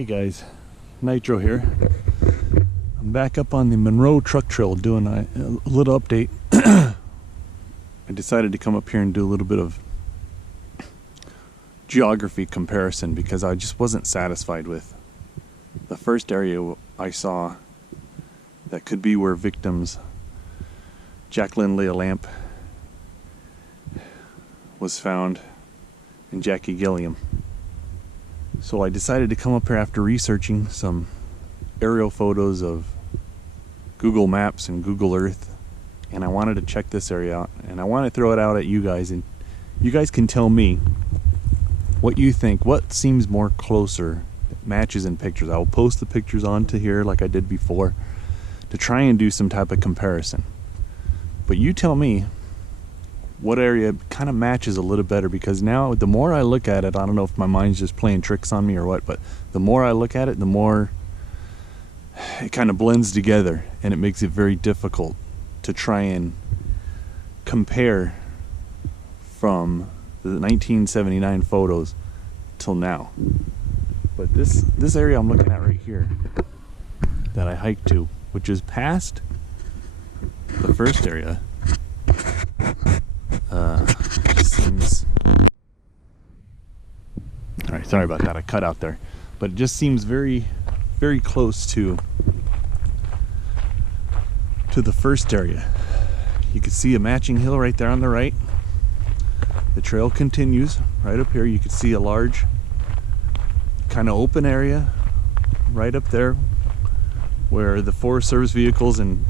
Hey guys, Nitro here. I'm back up on the Monroe Truck Trail doing a little update. I decided to come up here and do a little bit of geography comparison because I just wasn't satisfied with the first area I saw that could be where victims Jacqueline Leah Lamp was found and Jackie Gilliam. So I decided to come up here after researching some aerial photos of Google Maps and Google Earth, and I wanted to check this area out, and I want to throw it out at you guys, and you guys can tell me what you think, what seems more closer, matches in pictures. I will post the pictures onto here like I did before to try and do some type of comparison. But you tell me what area kind of matches a little better, because now the more I look at it, I don't know if my mind's just playing tricks on me or what, but the more I look at it, the more it kind of blends together, and it makes it very difficult to try and compare from the 1979 photos till now. But this area I'm looking at right here that I hiked to, which is past the first area, just seems, alright, sorry about that, I cut out there, but it just seems very, very close to the first area. You can see a matching hill right there on the right. The trail continues right up here. You can see a large kind of open area right up there where the Forest Service vehicles and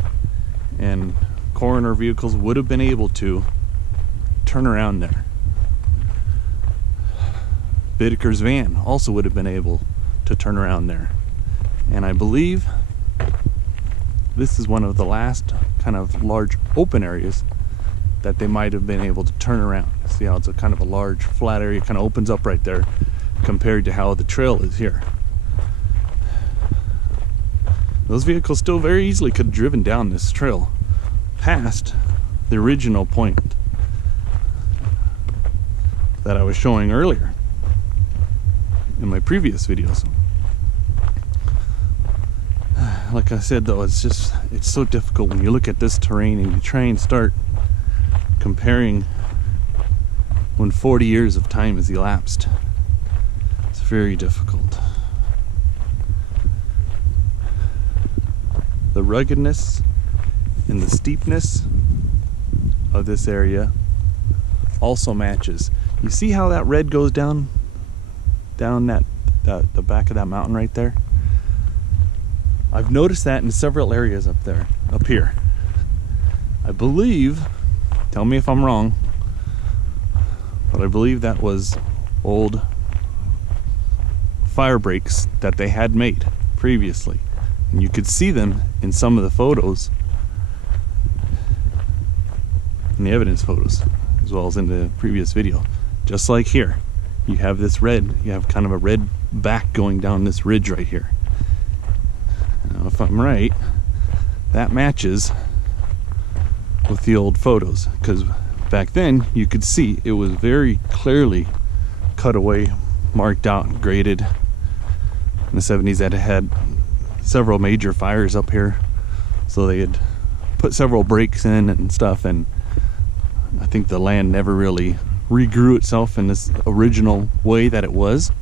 coroner vehicles would have been able to turn around there. Bittaker's van also would have been able to turn around there. And I believe this is one of the last kind of large open areas that they might have been able to turn around. See how it's a kind of a large flat area, kind of opens up right there compared to how the trail is here. Those vehicles still very easily could have driven down this trail past the original point that I was showing earlier in my previous videos. Like I said though, it's so difficult when you look at this terrain and you try and start comparing when 40 years of time has elapsed. It's very difficult. The ruggedness and the steepness of this area also matches. You see how that red goes down that the back of that mountain right there? I've noticed that in several areas up here. I believe, tell me if I'm wrong, but I believe that was old fire breaks that they had made previously. And you could see them in some of the photos, in the evidence photos, as well as in the previous video. Just like here, you have this red, you have kind of a red back going down this ridge right here. Now, if I'm right, that matches with the old photos, because back then you could see it was very clearly cut away, marked out, and graded. In the 70s, that had several major fires up here, so they had put several breaks in and stuff, and I think the land never really regrew itself in this original way that it was.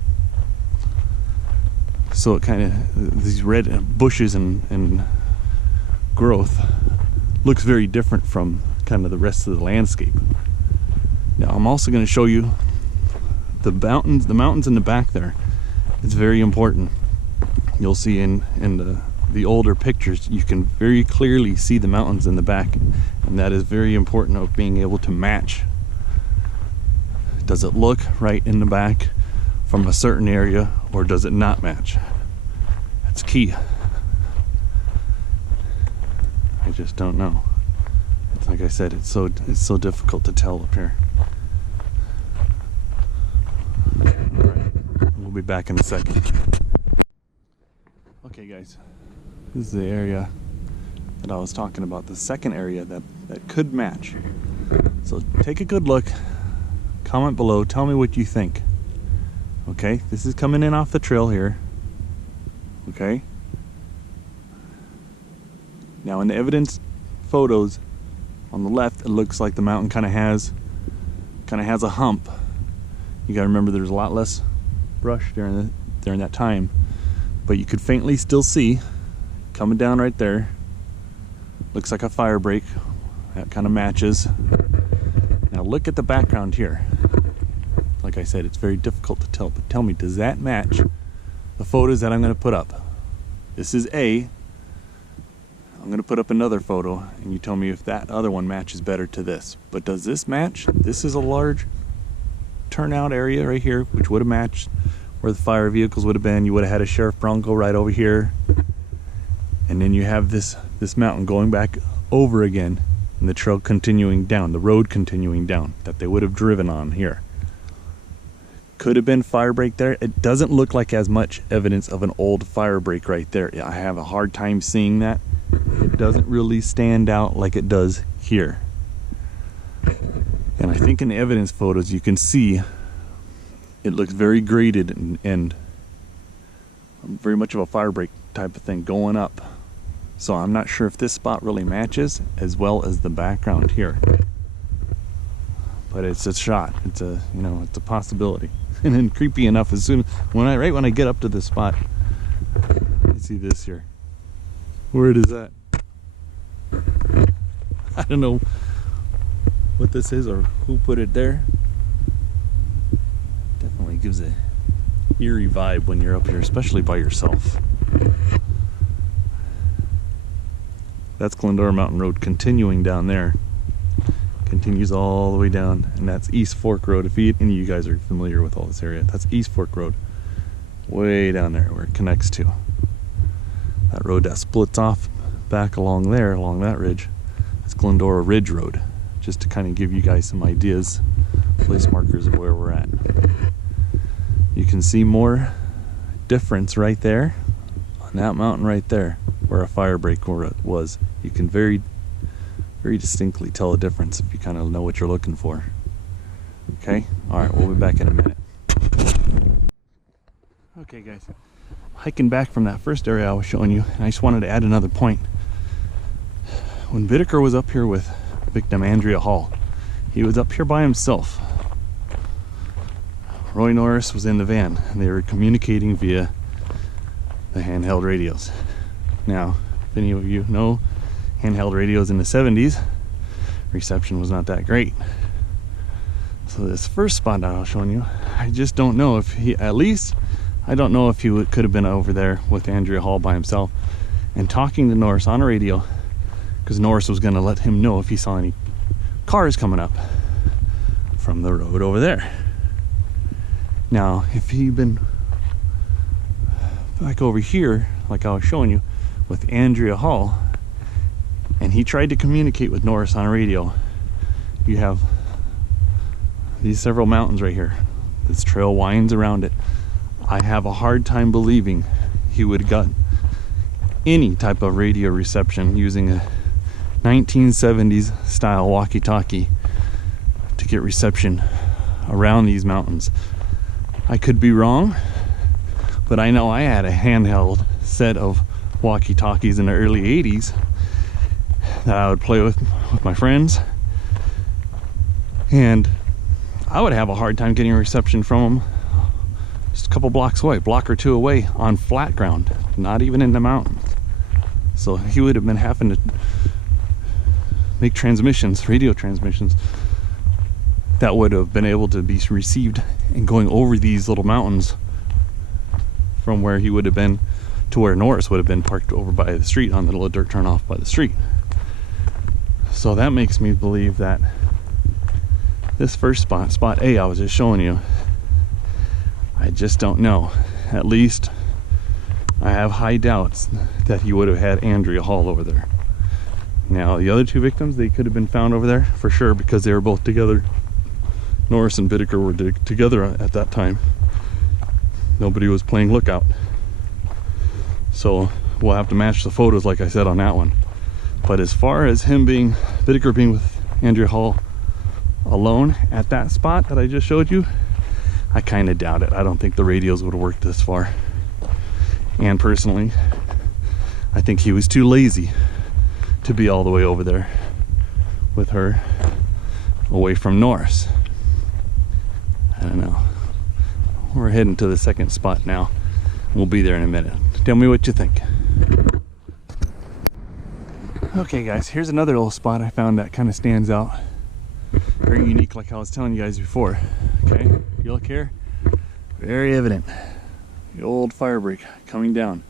So it kind of, these red bushes and growth looks very different from kind of the rest of the landscape. Now I'm also going to show you the mountains in the back there. It's very important. You'll see in the older pictures, you can very clearly see the mountains in the back, and that is very important of being able to match. Does it look right in the back from a certain area, or does it not match? That's key. I just don't know. It's like I said, it's so difficult to tell up here. Alright, we'll be back in a second. Okay guys, this is the area that I was talking about, the second area that could match. So take a good look, comment below, tell me what you think. Okay, this is coming in off the trail here. Okay? Now in the evidence photos on the left, it looks like the mountain kind of has a hump. You gotta remember there's a lot less brush during that time, but you could faintly still see coming down right there. Looks like a fire break. That kind of matches. Now look at the background here. Like I said, it's very difficult to tell, but tell me, does that match the photos that I'm going to put up? This is A. I'm going to put up another photo, and you tell me if that other one matches better to this. But does this match? This is a large turnout area right here, which would have matched where the fire vehicles would have been. You would have had a sheriff Bronco right over here, and then you have this mountain going back over again, and the trail continuing down, the road continuing down that they would have driven on here. Could have been fire break there. It doesn't look like as much evidence of an old fire break right there. I have a hard time seeing that. It doesn't really stand out like it does here. And I think in the evidence photos you can see it looks very graded and very much of a fire break type of thing going up. So I'm not sure if this spot really matches as well as the background here. But it's a shot. It's a, you know, it's a possibility. And then creepy enough, as soon right when I get up to this spot, you see this here. Where is that? I don't know what this is or who put it there. Definitely gives a eerie vibe when you're up here, especially by yourself. That's Glendora Mountain Road continuing down there. Continues all the way down, and that's East Fork Road. If any of you guys are familiar with all this area, that's East Fork Road. Way down there where it connects to. That road that splits off back along there, along that ridge. That's Glendora Ridge Road. Just to kind of give you guys some ideas, place markers of where we're at. You can see more difference right there on that mountain right there where a fire break was. You can very distinctly tell a difference if you kind of know what you're looking for. Okay? Alright, we'll be back in a minute. Okay guys, hiking back from that first area I was showing you, and I just wanted to add another point. When Whitaker was up here with victim Andrea Hall, he was up here by himself. Roy Norris was in the van, and they were communicating via the handheld radios. Now, if any of you know handheld radios in the 70s, reception was not that great. So this first spot that I was showing you, I just don't know if he, at least I don't know if he could have been over there with Andrea Hall by himself and talking to Norris on a radio, because Norris was going to let him know if he saw any cars coming up from the road over there. Now, if he'd been back over here, like I was showing you, with Andrea Hall, and he tried to communicate with Norris on a radio, you have these several mountains right here. This trail winds around it. I have a hard time believing he would have got any type of radio reception using a 1970s style walkie-talkie to get reception around these mountains. I could be wrong, but I know I had a handheld set of walkie-talkies in the early 80s that I would play with my friends, and I would have a hard time getting a reception from them just a couple blocks away, block or two away, on flat ground, not even in the mountains. So he would have been having to make transmissions, radio transmissions, that would have been able to be received and going over these little mountains from where he would have been to where Norris would have been parked over by the street on the little dirt turnoff by the street. So that makes me believe that this first spot, spot A I was just showing you, I just don't know. At least I have high doubts that he would have had Andrea Hall over there. Now the other two victims, they could have been found over there for sure because they were both together. Norris and Whitaker were together at that time. Nobody was playing lookout. So we'll have to match the photos like I said on that one. But as far as him being, Whitaker being with Andrea Hall alone at that spot that I just showed you, I kind of doubt it. I don't think the radios would have worked this far. And personally, I think he was too lazy to be all the way over there with her, away from Norris. I don't know. We're heading to the second spot now. We'll be there in a minute. Tell me what you think. Okay guys, here's another little spot I found that kind of stands out. Very unique, like I was telling you guys before. Okay, you look here, very evident. The old fire break coming down.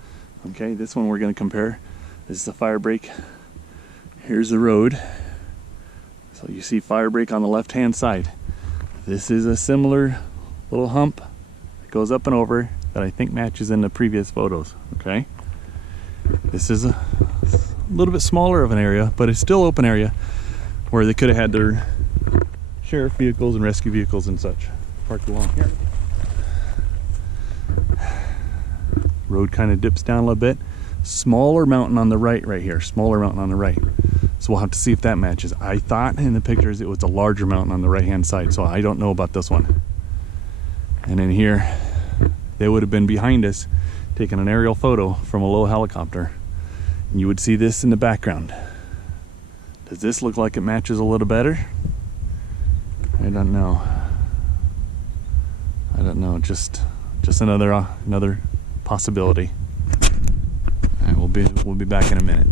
Okay, this one we're going to compare. This is the fire break. Here's the road. So you see fire break on the left hand side. This is a similar little hump that goes up and over that I think matches in the previous photos. Okay, this is a little bit smaller of an area, but it's still open area where they could have had their sheriff vehicles and rescue vehicles and such parked along here. Road kind of dips down a little bit. Smaller mountain on the right here. Smaller mountain on the right. So we'll have to see if that matches. I thought in the pictures it was a larger mountain on the right hand side, so I don't know about this one. And in here, they would have been behind us taking an aerial photo from a low helicopter. And you would see this in the background. Does this look like it matches a little better? I don't know. I don't know. Just another possibility. All right, we'll be back in a minute.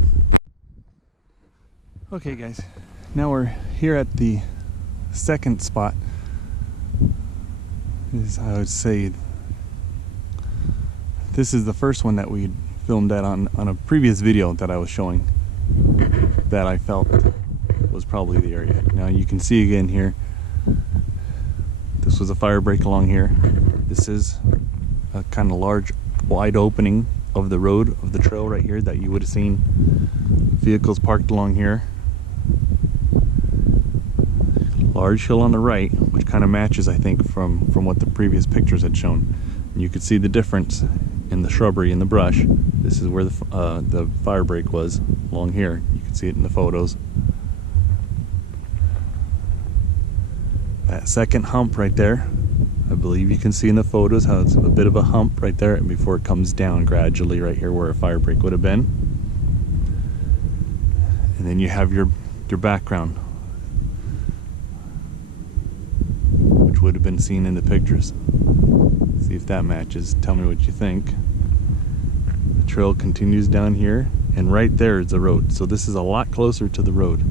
Okay, guys. Now we're here at the second spot. I would say this is the first one that we filmed that on a previous video that I was showing that I felt was probably the area. Now you can see again here, this was a fire break along here. This is a kind of large wide opening of the road, of the trail right here that you would have seen vehicles parked along here. Large hill on the right, which kind of matches I think from what the previous pictures had shown. And you could see the difference in the shrubbery and the brush. This is where the fire break was along here. You can see it in the photos. That second hump right there, I believe you can see in the photos how it's a bit of a hump right there before it comes down gradually right here where a fire break would have been. And then you have your background, which would have been seen in the pictures. See if that matches. Tell me what you think. The trail continues down here, and right there is the road. So this is a lot closer to the road.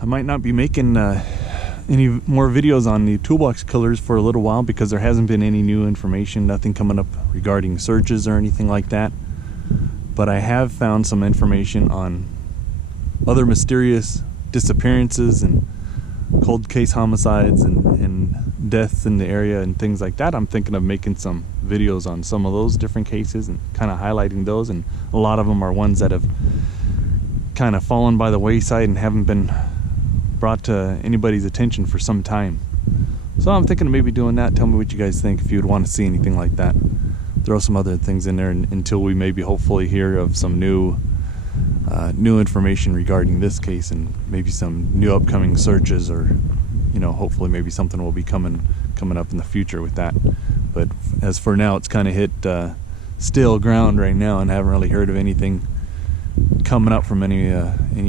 I might not be making any more videos on the toolbox killers for a little while because there hasn't been any new information, nothing coming up regarding searches or anything like that. But I have found some information on other mysterious disappearances and cold case homicides and deaths in the area and things like that. I'm thinking of making some videos on some of those different cases and kind of highlighting those, and a lot of them are ones that have kind of fallen by the wayside and haven't been brought to anybody's attention for some time. So I'm thinking of maybe doing that. Tell me what you guys think if you'd want to see anything like that. Throw some other things in there until we maybe hopefully hear of some new information regarding this case, and maybe some new upcoming searches, or hopefully maybe something will be coming up in the future with that. But as for now, it's kind of hit still ground right now, and haven't really heard of anything coming up from any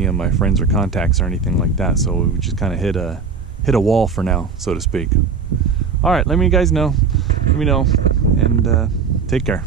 of my friends or contacts or anything like that. So we just kind of hit a wall for now, so to speak. All right, let me know, and take care.